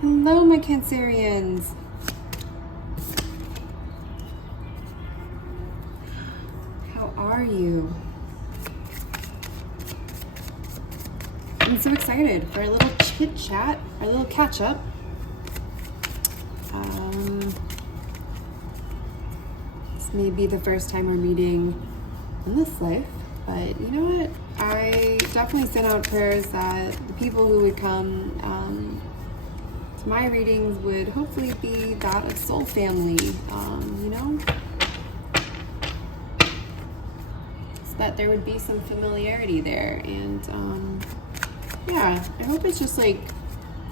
Hello, my Cancerians. How are you? I'm so excited for our little chit chat, our little catch up. This may be the first time we're meeting in this life, but you know what? I definitely sent out prayers that the people who would come to my readings would hopefully be that of soul family, you know? So that there would be some familiarity there. And yeah, I hope it's just like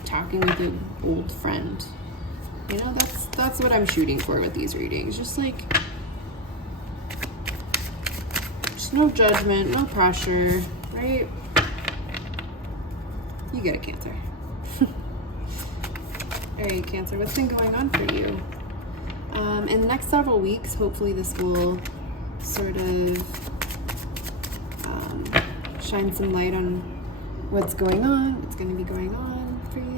talking with an old friend. You know, that's what I'm shooting for with these readings. Just like, just no judgment, no pressure, right? You get it, Cancer. All right, Cancer, what's been going on for you? In the next several weeks, hopefully this will sort of shine some light on what's going on, what's going to be going on for you.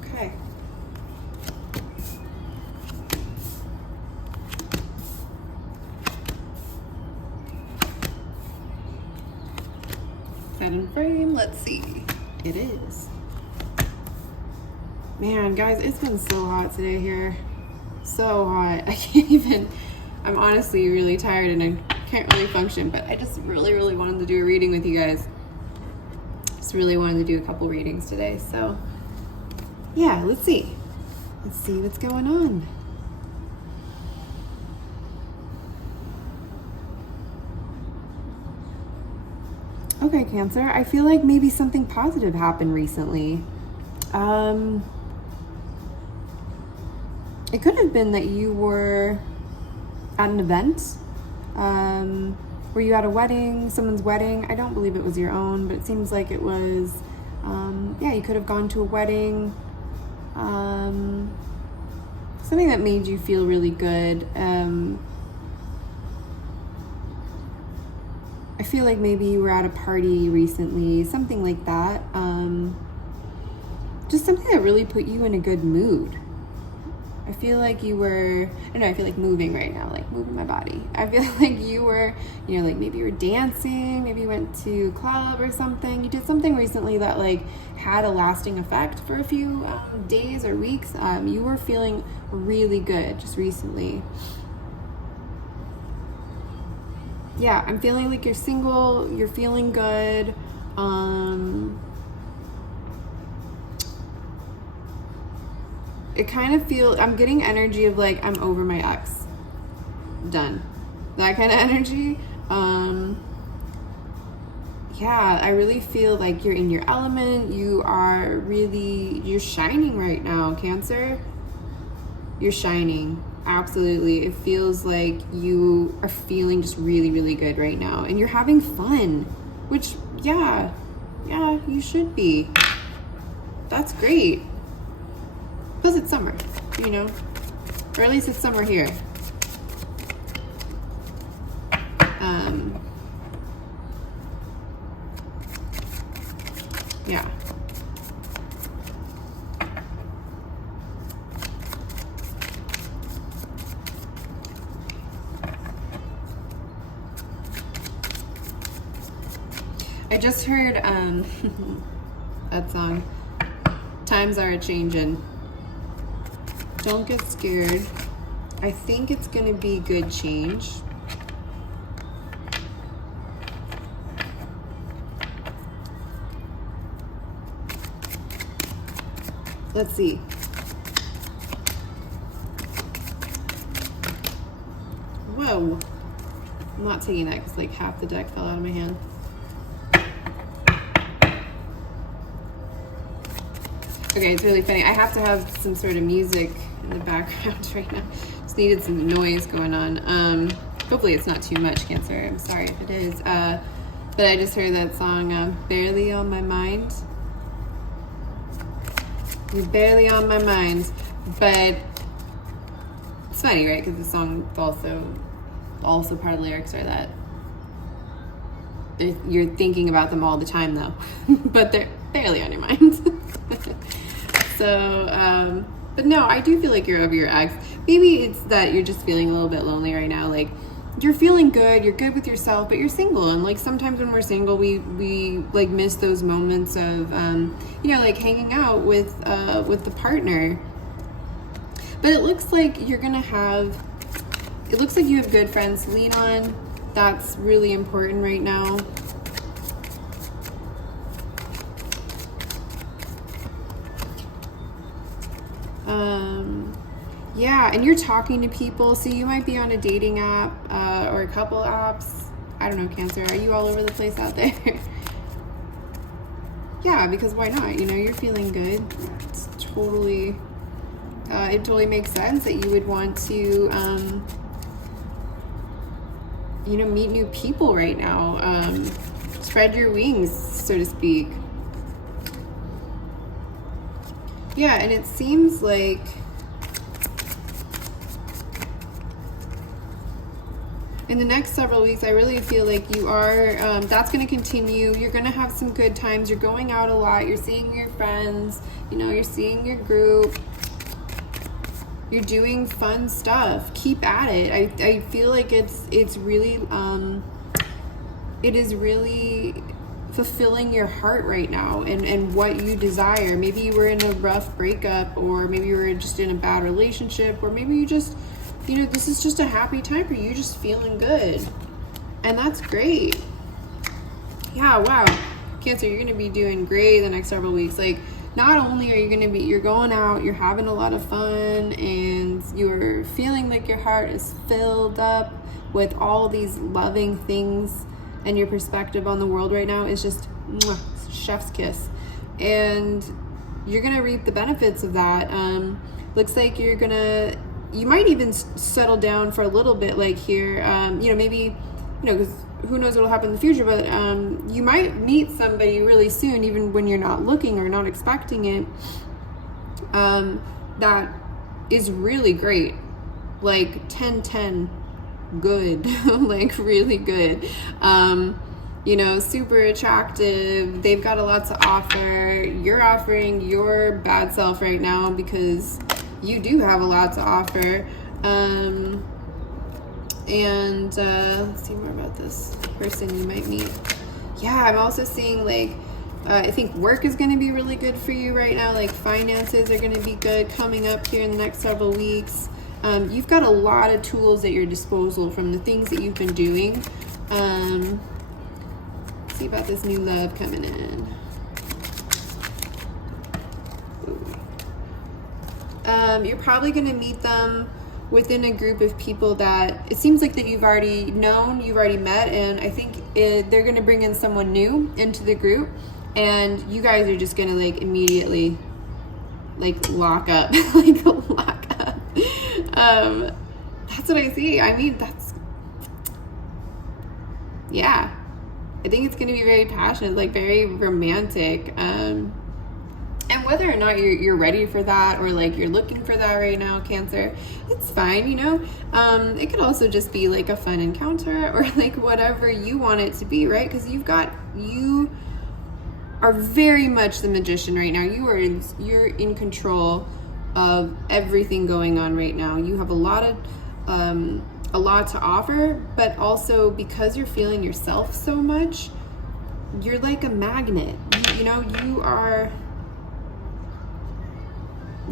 Okay. Set in frame, let's see. It is. Man, guys, it's been so hot today here. So hot. I can't even, I'm honestly really tired and I can't really function, but I just really wanted to do a reading with you guys. Just really wanted to do a couple readings today. So yeah, let's see. Let's see what's going on. Okay, Cancer, I feel like maybe something positive happened recently. It could have been that you were at an event. Were you at a wedding, someone's wedding? I don't believe it was your own, but it seems like it was. Yeah, you could have gone to a wedding. Something that made you feel really good. I feel like maybe you were at a party recently, something like that. Just something that really put you in a good mood. I feel like you were, I don't know, I feel like moving right now, like moving my body. I feel like you were, you know, like maybe you were dancing, maybe you went to a club or something. You did something recently that like had a lasting effect for a few days or weeks. You were feeling really good just recently. Yeah, I'm feeling like you're single, you're feeling good. It kind of feels, I'm getting energy of like, I'm over my ex. Done. That kind of energy. Yeah, I really feel like you're in your element. You are really, you're shining right now, Cancer. You're shining. Absolutely. It feels like you are feeling just really good right now. And you're having fun. Which, yeah, you should be. That's great. Plus it's summer, you know? Or at least it's summer here. Yeah. I just heard that song, Times Are A-Changin'. Don't get scared. I think it's gonna be good change. Let's see. Whoa. I'm not taking that because like half the deck fell out of my hand. Okay, it's really funny. I have to have some sort of music in the background right now. Just needed some noise going on. Hopefully it's not too much, Cancer. I'm sorry if it is. But I just heard that song, Barely on My Mind. You're barely on my mind. But it's funny, right? Because the song also part of the lyrics are that you're thinking about them all the time, though. But they're barely on your mind. So, but no, I do feel like you're over your ex. Maybe it's that you're just feeling a little bit lonely right now. Like, you're feeling good, you're good with yourself, but you're single. And like sometimes when we're single, we like miss those moments of, like hanging out with the partner. But it looks like you have good friends to lean on. That's really important right now. Yeah, and you're talking to people, so you might be on a dating app or a couple apps. I don't know, Cancer. Are you all over the place out there? Yeah, because why not? You're feeling good. It's totally, it totally makes sense that you would want to, meet new people right now. Spread your wings, so to speak. Yeah, and it seems like in the next several weeks, I really feel like you are, that's going to continue. You're going to have some good times. You're going out a lot. You're seeing your friends. You're seeing your group. You're doing fun stuff. Keep at it. I feel like it's really, it is really fulfilling your heart right now and what you desire. Maybe you were in a rough breakup, or maybe you were just in a bad relationship, or maybe you just, this is just a happy time for you, just feeling good. And that's great. Yeah, wow. Cancer, you're going to be doing great the next several weeks. Like, not only are you you're going out, you're having a lot of fun, and you're feeling like your heart is filled up with all these loving things, and your perspective on the world right now is just mwah, chef's kiss. And you're going to reap the benefits of that. Looks like you might even settle down for a little bit, like here, maybe, because who knows what'll happen in the future, but you might meet somebody really soon, even when you're not looking or not expecting it, that is really great, like 10-10 good, like really good, super attractive. They've got a lot to offer. You're offering your bad self right now because you do have a lot to offer. Let's see more about this person you might meet. Yeah, I'm also seeing I think work is going to be really good for you right now. Like finances are going to be good coming up here in the next several weeks. You've got a lot of tools at your disposal from the things that you've been doing. Let's see about this new love coming in. You're probably going to meet them within a group of people that it seems like that you've already known, you've already met, and I think they're going to bring in someone new into the group, and you guys are just going to immediately lock up. Lock up. That's what I see. I mean, yeah, I think it's going to be very passionate, very romantic. And whether or not you're ready for that, or you're looking for that right now, Cancer, it's fine, It could also just be a fun encounter, or whatever you want it to be, right? Because you are very much the magician right now. You're in control of everything going on right now. You have a lot to offer, but also because you're feeling yourself so much, you're like a magnet. You are.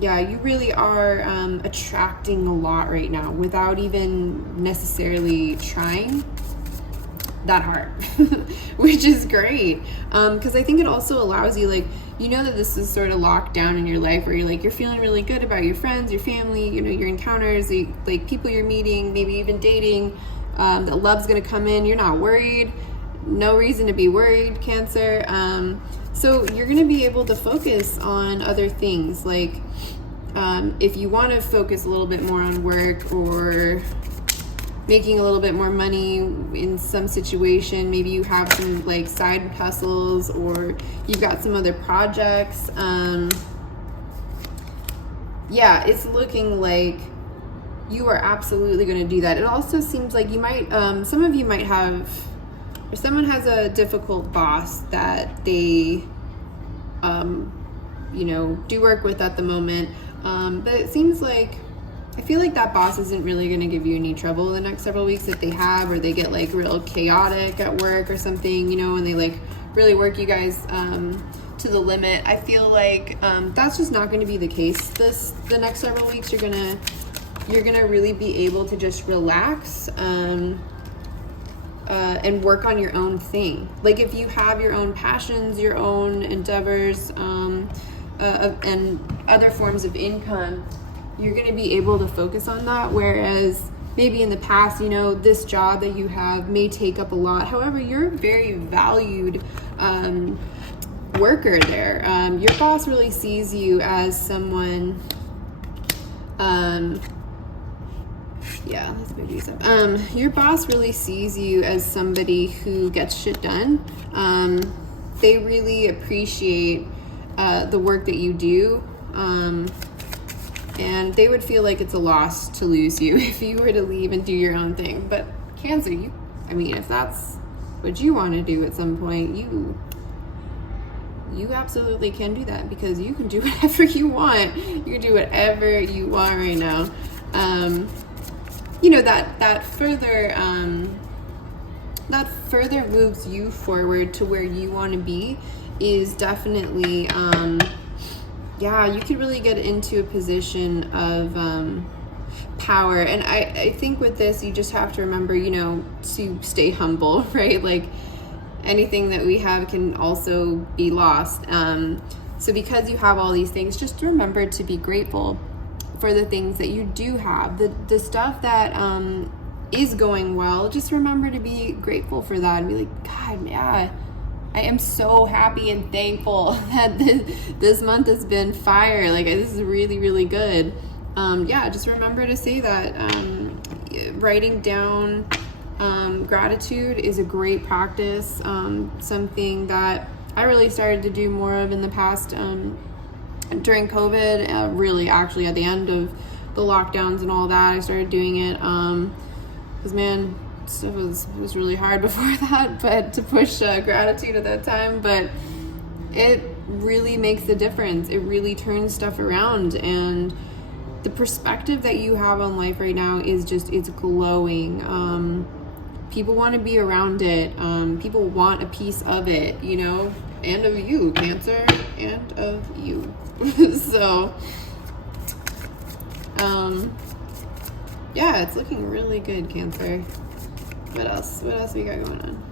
Yeah, you really are attracting a lot right now without even necessarily trying that hard, which is great. Because I think it also allows you, that this is sort of locked down in your life where you're feeling really good about your friends, your family, your encounters, people you're meeting, maybe even dating, that love's going to come in. You're not worried. No reason to be worried, Cancer. So you're going to be able to focus on other things, if you want to focus a little bit more on work or making a little bit more money in some situation. Maybe you have some side hustles, or you've got some other projects. yeah, it's looking like you are absolutely going to do that. It also seems like you might, some of you might have, or someone has a difficult boss that they, you know, do work with at the moment. But it seems like, I feel like that boss isn't really going to give you any trouble the next several weeks if they have, or they get like real chaotic at work or something, you know, and they like really work you guys to the limit. I feel like that's just not going to be the case the next several weeks. You're gonna really be able to just relax and work on your own thing. Like if you have your own passions, your own endeavors, and other forms of income, you're going to be able to focus on that. Whereas maybe in the past, you know, this job that you have may take up a lot. However, you're a very valued worker there. Your boss really sees you as someone, yeah, let's maybe do something. Your boss really sees you as somebody who gets shit done. They really appreciate the work that you do. And they would feel like it's a loss to lose you if you were to leave and do your own thing. But Cancer, I mean, if that's what you want to do at some point, you absolutely can do that, because you can do whatever you want. You can do whatever you want right now. You know, that further moves you forward to where you want to be is definitely, yeah, you could really get into a position of power. And I think with this, you just have to remember, you know, to stay humble, right? Like anything that we have can also be lost. So because you have all these things, just remember to be grateful for the things that you do have. The stuff that is going well, just remember to be grateful for that and be like, God, yeah, I am so happy and thankful that this month has been fire. Like, this is really, really good. Yeah, just remember to say that. Writing down gratitude is a great practice. Something that I really started to do more of in the past during COVID. Really, actually, at the end of the lockdowns and all that, I started doing it. Because, man, stuff was really hard before that, but to push gratitude at that time. But it really makes a difference. It really turns stuff around, and the perspective that you have on life right now is just, it's glowing. People want to be around it. People want a piece of it, you know, and of you, Cancer, and of you. So yeah, it's looking really good, Cancer. What else we got going on?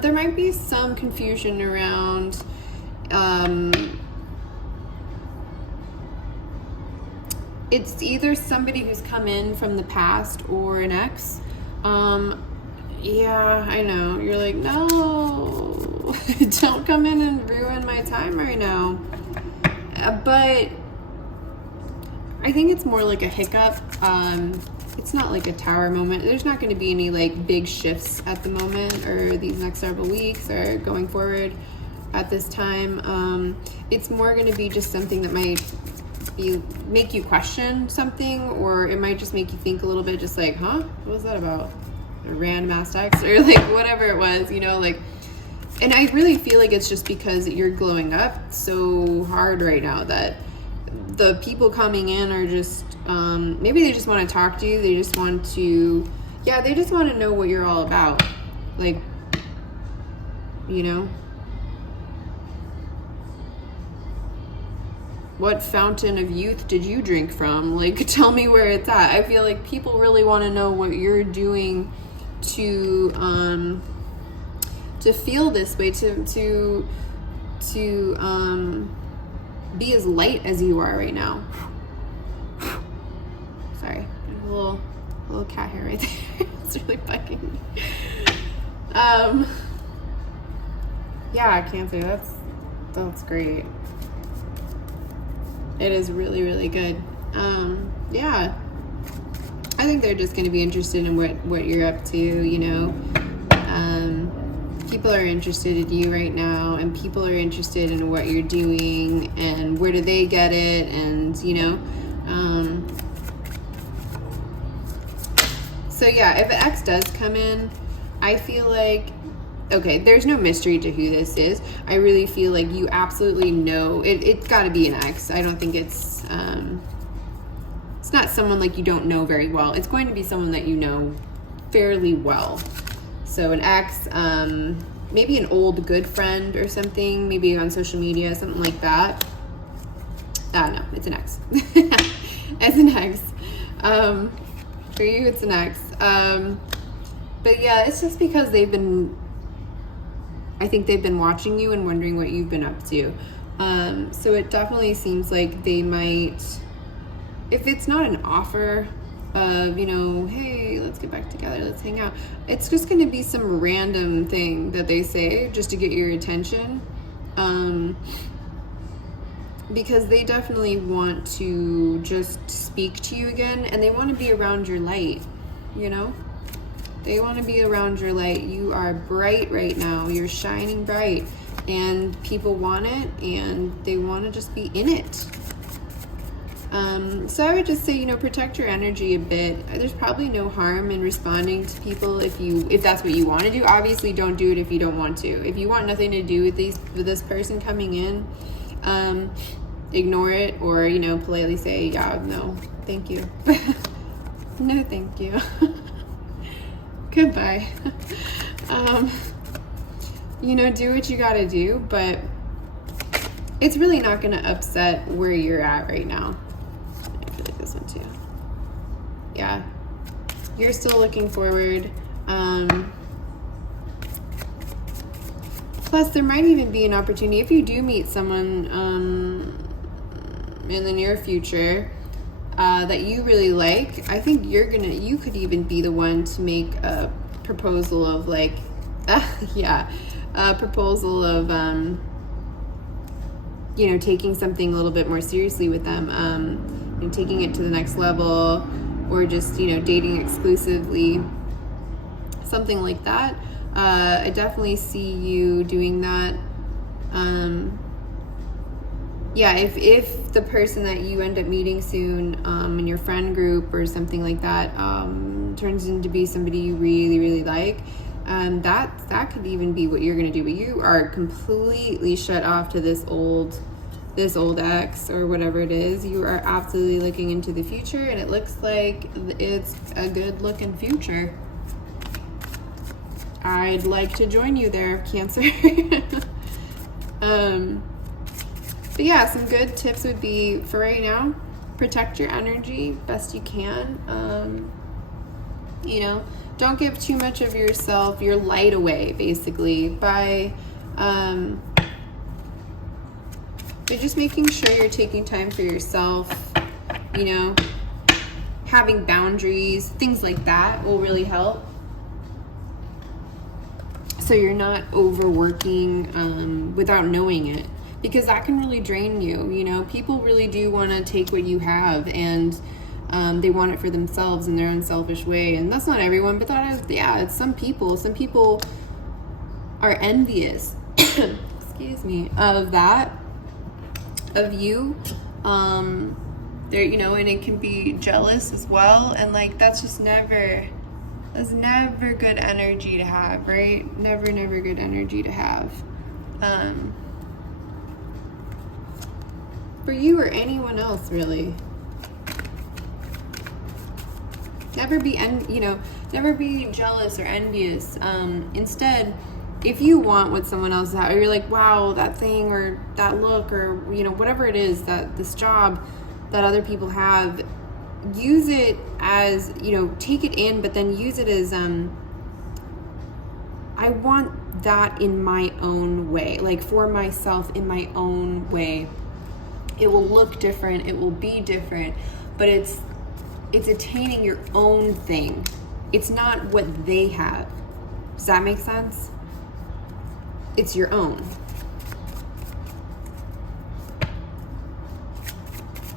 There might be some confusion around it's either somebody who's come in from the past or an ex. Yeah, I know. You're like, no, don't come in and ruin my time right now. But I think it's more like a hiccup. It's not like a tower moment. There's not going to be any like big shifts at the moment, or these next several weeks, or going forward at this time. It's more going to be just something that might make you question something, or it might just make you think a little bit, just like, huh, what was that about? A random ass text, or like whatever it was, you know, like. And I really feel like it's just because you're glowing up so hard right now that the people coming in are just, maybe they just want to talk to you. They just want to, yeah, they just want to know what you're all about. Like, you know, what fountain of youth did you drink from? Like, tell me where it's at. I feel like people really want to know what you're doing to feel this way, to be as light as you are right now. Sorry, a little little cat hair right there. It's really bugging me. Yeah, Cancer, that's great. It is really, really good. Yeah. I think they're just going to be interested in what you're up to, you know. People are interested in you right now, and people are interested in what you're doing and where do they get it, and, you know. So yeah, if an ex does come in, I feel like, okay, there's no mystery to who this is. I really feel like you absolutely know it's got to be an ex. I don't think it's not someone like you don't know very well. It's going to be someone that you know fairly well. So an ex, maybe an old good friend or something, maybe on social media, something like that. No, it's an ex. It's an ex. For you, it's an ex. But yeah, it's just because I think they've been watching you and wondering what you've been up to. So it definitely seems like they might, if it's not an offer of, you know, hey, let's get back together, let's hang out, it's just going to be some random thing that they say just to get your attention. Because they definitely want to just speak to you again, and they want to be around your light, you know? They want to be around your light. You are bright right now. You're shining bright, and people want it, and they want to just be in it. So I would just say, you know, protect your energy a bit. There's probably no harm in responding to people if that's what you want to do. Obviously, don't do it if you don't want to. If you want nothing to do with this person coming in, ignore it, or, you know, politely say, yeah, no, thank you. No, thank you. Goodbye. You know, do what you gotta do, but it's really not gonna upset where you're at right now. I feel like this one too. Yeah. You're still looking forward. Plus, there might even be an opportunity if you do meet someone in the near future that you really like. I think you could even be the one to make a proposal of, like, a proposal of, you know, taking something a little bit more seriously with them, and taking it to the next level, or just, you know, dating exclusively, something like that. I definitely see you doing that. Yeah, if the person that you end up meeting soon in your friend group or something like that turns into be somebody you really, really like, that could even be what you're gonna do. But you are completely shut off to this old ex or whatever it is. You are absolutely looking into the future, and it looks like it's a good looking future. I'd like to join you there, Cancer. But yeah, some good tips would be, for right now, protect your energy best you can. You know, don't give too much of yourself, your light away, basically, by just making sure you're taking time for yourself. You know, having boundaries, things like that will really help. So you're not overworking without knowing it, because that can really drain you. You know, people really do want to take what you have, and they want it for themselves in their own selfish way. And that's not everyone, but it's some people. Some people are envious, excuse me, of that, of you. They're, you know, and it can be jealous as well. And, like, that's never good energy to have, right? Never good energy to have. For you or anyone else, really. Never be jealous or envious. Instead, if you want what someone else has, or you're like, wow, that thing or that look, or, you know, whatever it is, that this job that other people have, use it as, you know, take it in, but then use it as, I want that in my own way, like for myself in my own way. It will look different, it will be different, but it's it's attaining your own thing. It's not what they have. Does that make sense? It's your own.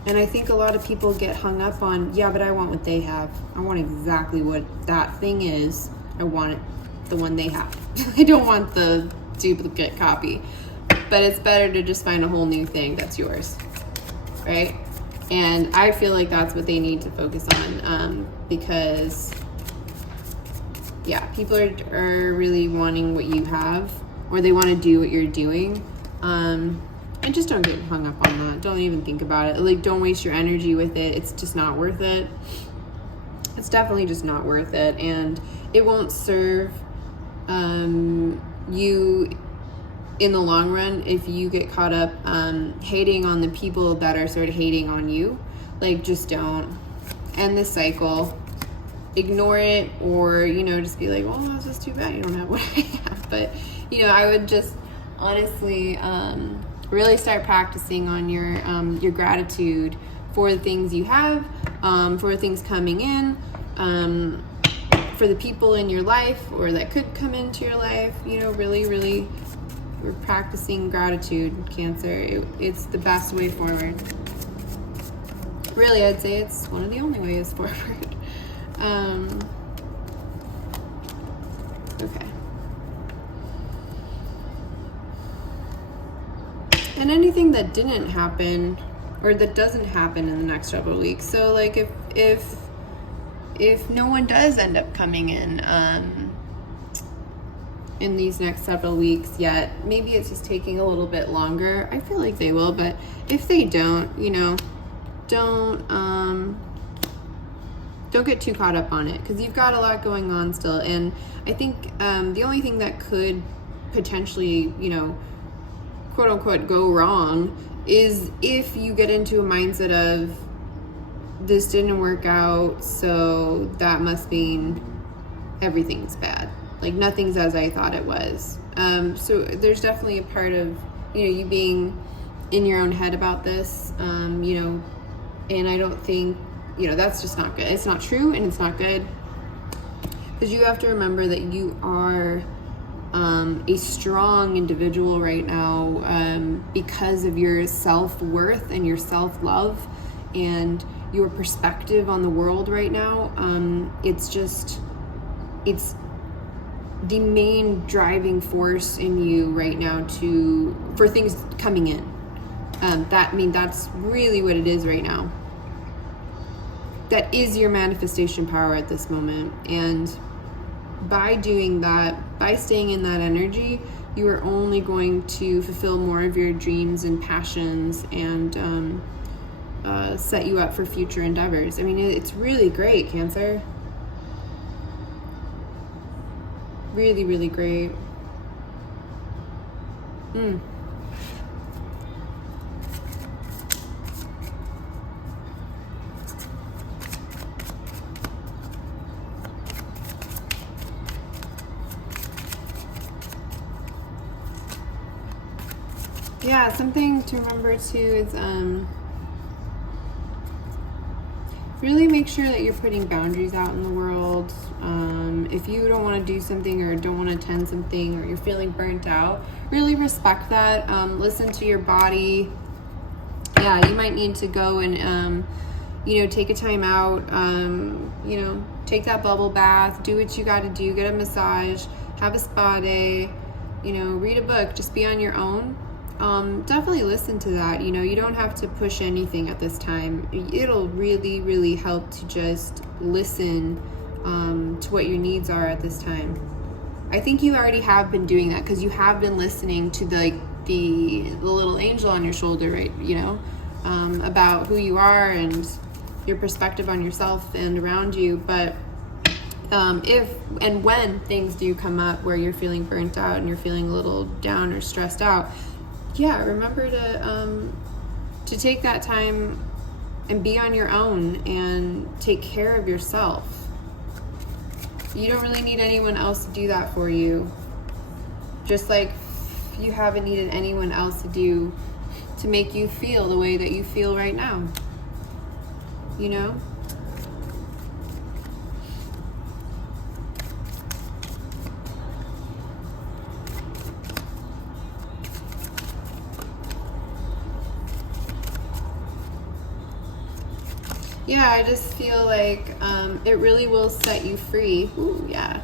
And I think a lot of people get hung up on, yeah, but I want what they have. I want exactly what that thing is. I want it, the one they have. I don't want the duplicate copy. But it's better to just find a whole new thing that's yours, right? And I feel like that's what they need to focus on, because, yeah, people are really wanting what you have, or they want to do what you're doing. And just don't get hung up on that. Don't even think about it. Like, don't waste your energy with it. It's just not worth it. It's definitely just not worth it. And it won't serve you in the long run if you get caught up hating on the people that are sort of hating on you. Like, just don't. End the cycle. Ignore it, or, you know, just be like, well, that's just too bad you don't have what I have. But, you know, I would just honestly really start practicing on your gratitude for the things you have, for things coming in, for the people in your life or that could come into your life. You know, really we're practicing gratitude, Cancer. It's the best way forward. Really, I'd say it's one of the only ways forward. Okay. And anything that didn't happen or that doesn't happen in the next several weeks. So like if no one does end up coming in these next several weeks yet, maybe it's just taking a little bit longer. I feel like they will, but if they don't, you know, don't get too caught up on it, because you've got a lot going on still. And I think the only thing that could potentially, you know, quote unquote go wrong is if you get into a mindset of, this didn't work out, so that must mean everything's bad, like nothing's as I thought it was. So there's definitely a part of, you know, you being in your own head about this, you know, and I don't think, you know, that's just not good. It's not true, and it's not good, because you have to remember that you are a strong individual right now, because of your self-worth and your self-love and your perspective on the world right now. It's the main driving force in you right now for things coming in. That's really what it is right now. That is your manifestation power at this moment. And by doing that, by staying in that energy, you are only going to fulfill more of your dreams and passions, and set you up for future endeavors. I mean, it's really great, Cancer. Really, really great. Yeah, something to remember too is really make sure that you're putting boundaries out in the world. If you don't want to do something or don't want to attend something, or you're feeling burnt out, really respect that. Listen to your body. Yeah, you might need to go and you know, take a time out, you know, take that bubble bath, do what you got to do, get a massage, have a spa day, you know, read a book, just be on your own. Definitely listen to that. You know, you don't have to push anything at this time. It'll really, really help to just listen to what your needs are at this time. I think you already have been doing that, because you have been listening to the little angel on your shoulder, right? You know, about who you are and your perspective on yourself and around you. But if and when things do come up where you're feeling burnt out and you're feeling a little down or stressed out, yeah, remember to take that time and be on your own and take care of yourself. You don't really need anyone else to do that for you. Just like you haven't needed anyone else to make you feel the way that you feel right now. You know? Yeah, I just feel like it really will set you free. Ooh, yeah.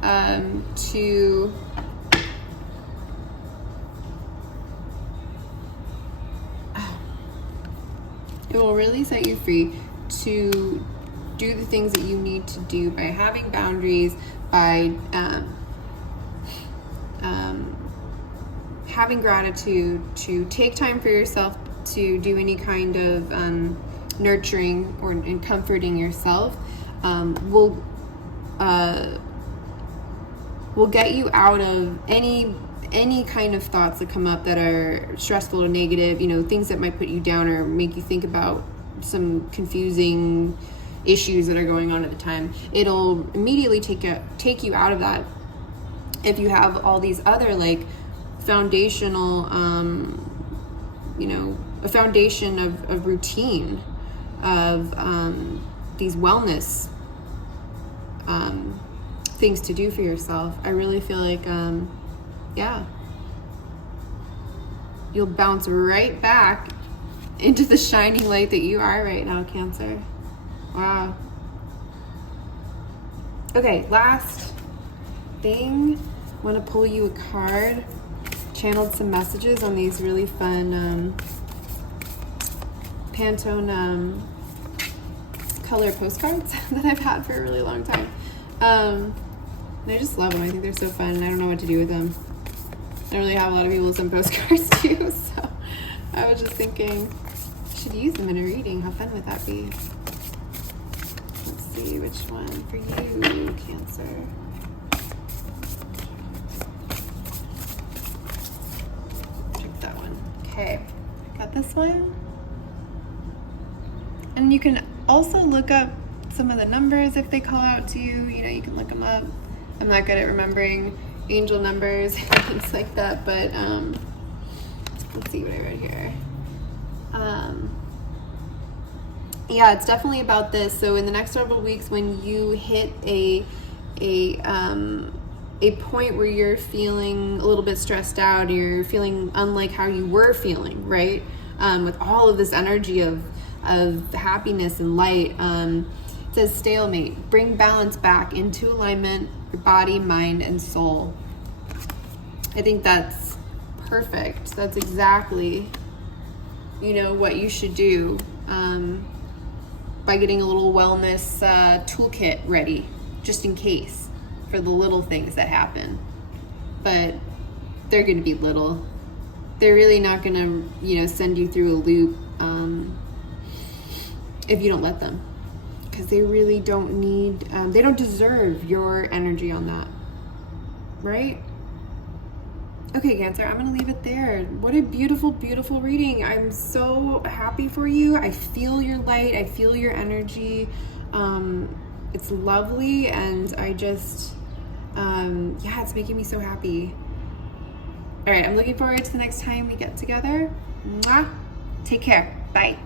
To it will really set you free to do the things that you need to do by having boundaries, by having gratitude, to take time for yourself, to do any kind of nurturing or and comforting yourself. Will get you out of any kind of thoughts that come up that are stressful or negative, things that might put you down or make you think about some confusing issues that are going on at the time. It'll immediately take you out of that if you have all these other like foundational, a foundation of routine, of these wellness things to do for yourself. I really feel like, you'll bounce right back into the shining light that you are right now, Cancer. Wow. Okay, last thing. I want to pull you a card. Channeled some messages on these really fun Pantone color postcards that I've had for a really long time. And I just love them. I think they're so fun, and I don't know what to do with them. I don't really have a lot of people send postcards too, so I was just thinking I should use them in a reading. How fun would that be? Let's see which one for you, Cancer. Check that one. Okay, got this one. And you can also look up some of the numbers if they call out to you. You can look them up. I'm not good at remembering angel numbers and things like that, but let's see what I wrote here. Yeah, it's definitely about this. So in the next several weeks, when you hit a point where you're feeling a little bit stressed out, you're feeling unlike how you were feeling, right? With all of this energy of happiness and light, it says stalemate. Bring balance back into alignment, your body, mind, and soul. I think that's perfect. That's exactly, what you should do by getting a little wellness toolkit ready, just in case, for the little things that happen. But they're going to be little. They're really not going to, send you through a loop if you don't let them. Because they really don't need, they don't deserve your energy on that. Right? Okay, Cancer, I'm going to leave it there. What a beautiful, beautiful reading. I'm so happy for you. I feel your light. I feel your energy. It's lovely, and I just, it's making me so happy. All right, I'm looking forward to the next time we get together. Mwah. Take care. Bye.